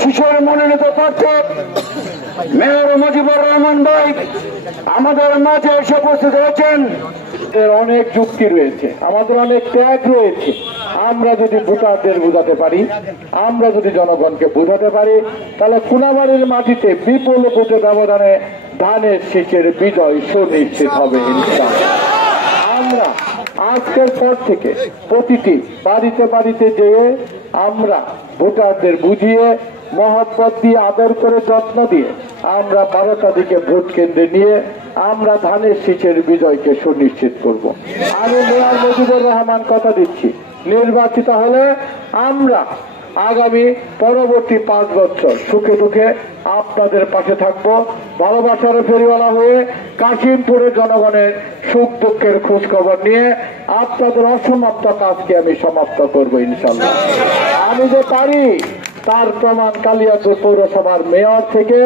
শিশুর মনোনীত প্রার্থী মেয়র মুজিবুর রহমান ভাই আমাদের মাঝে এসে উপস্থিত হয়েছেন। অনেক যুক্তি রয়েছে, আমাদের অনেক ত্যাগ রয়েছে। আমরা যদি ভোটারদের বোঝাতে পারি, আমরা যদি জনগণকে বোঝাতে পারি, তাহলে কোনাবাড়ির মাটিতে বিপুল ভোটে ব্যবধানে ধানের শীষের বিজয় সুনিশ্চিত হবে ইনশাআল্লাহ। আমরা আজকের পর থেকে প্রতিটি বাড়িতে বাড়িতে যেয়ে আমরা ভোটারদের বুঝিয়ে মহব্বত দিয়ে আদর করে যত্ন দিয়ে আমরা 12 তারিখে ভোট কেন্দ্রে নিয়ে আমরা ধানের শীষের বিজয়কে সুনিশ্চিত করব। আমি মেয়র মুজিবুর রহমান কথা দিচ্ছি, নির্বাচিত হলে আমরা আগামী পরবর্তী 5 বছর সুখে দুঃখে আপনাদের পাশে থাকবো। ভালোবাসার ফেরিওয়ালা হয়ে কাশিমপুরের জনগণের সুখ দুঃখের খোঁজ খবর নিয়ে আপনাদের অসমাপ্ত কাজকে আমি সমাপ্ত করবো ইনশাল্লাহ। আমি যে পারি তার প্রমাণ কালিয়াপুর পৌরসভার মেয়র থেকে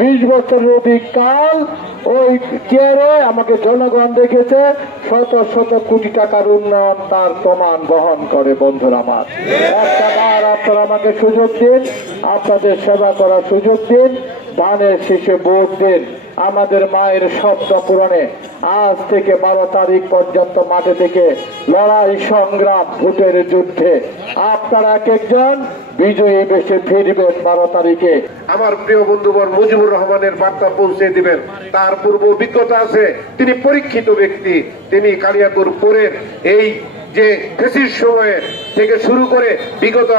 20 বছরের অধিক কাল ওই চেয়ারে আমাকে জনগণ দেখেছে, শত শত কোটি টাকার উন্নয়ন তার প্রমাণ বহন করে। বন্ধুরা আমার, একটাবার আপনারা আমাকে সুযোগ দিন, আপনাদের সেবা করার সুযোগ দিন, ধানের শীষে ভোট দিন। আমাদের মায়ের স্বপ্ন পূরণে আজ থেকে 12 তারিখ পর্যন্ত মাঠে থেকে লড়াই সংগ্রাম ভোটের যুদ্ধে আপনারা এক একজন বিজয়ী বেশে ফিরবেন 12 তারিখে। আমার প্রিয় বন্ধুবর মুজিবুর রহমানের বার্তা পৌঁছে দিবেন। তার পূর্ব অভিজ্ঞতা আছে, তিনি পরীক্ষিত ব্যক্তি। তিনি কালিয়াকুর পরের এই যে ফেসির সময়ে থেকে শুরু করে বিগত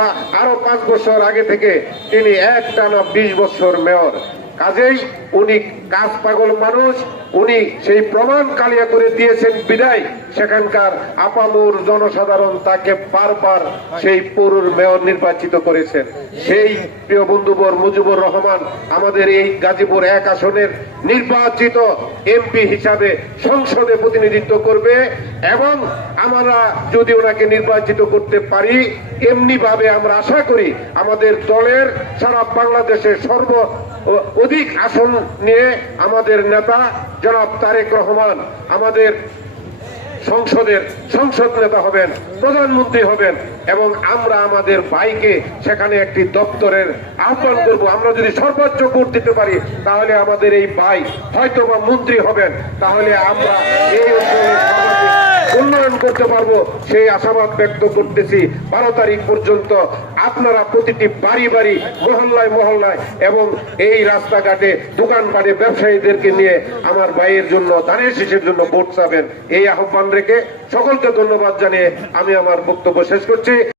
আরো 5 বছর আগে থেকে তিনি একটানা 20 বছর মেয়র। কাজেই উনি কাজ পাগল মানুষ, উনি সেই প্রমাণ কালিয়াকুরে দিয়েছেন বিদায় সেখানকার আপামর জনসাধারণ তাকে বারবার সেই পৌর মেয়র নির্বাচিত করেছেন। সেই প্রিয় বন্ধুবর মুজিবুর রহমান আমাদের এই গাজীপুর 1 আসনের নির্বাচিত এমপি হিসাবে সংসদে প্রতিনিধিত্ব করবে এবং আমরা যদি ওনাকে নির্বাচিত করতে পারি, এমনি ভাবে আমরা আশা করি আমাদের দলের সারা বাংলাদেশে অধিক আসন নিয়ে আমাদের নেতা জনাব তারেক রহমান আমাদের সংসদ নেতা হবেন, প্রধানমন্ত্রী হবেন এবং আমরা আমাদের ভাইকে সেখানে একটি দপ্তরের আহ্বান করব। আমরা যদি সর্বোচ্চ ভোট দিতে পারি তাহলে আমাদের এই ভাই হয়তো বা মন্ত্রী হবেন, তাহলে আমরা এই অঞ্চলের উন্নয়ন করতে পারবো সেই আশাবাদ ব্যক্ত করতেছি। 12 তারিখ পর্যন্ত আপনারা প্রতিটি বাড়ি বাড়ি মহল্লায় মহল্লায় এবং এই রাস্তাঘাটে দোকানপাটে ব্যবসায়ীদেরকে নিয়ে আমার ভাইয়ের জন্য ধানের শীষের জন্য ভোট চাবেন। এই আহ্বান রেখে সকলকে ধন্যবাদ জানিয়ে আমি আমার বক্তব্য শেষ করছি।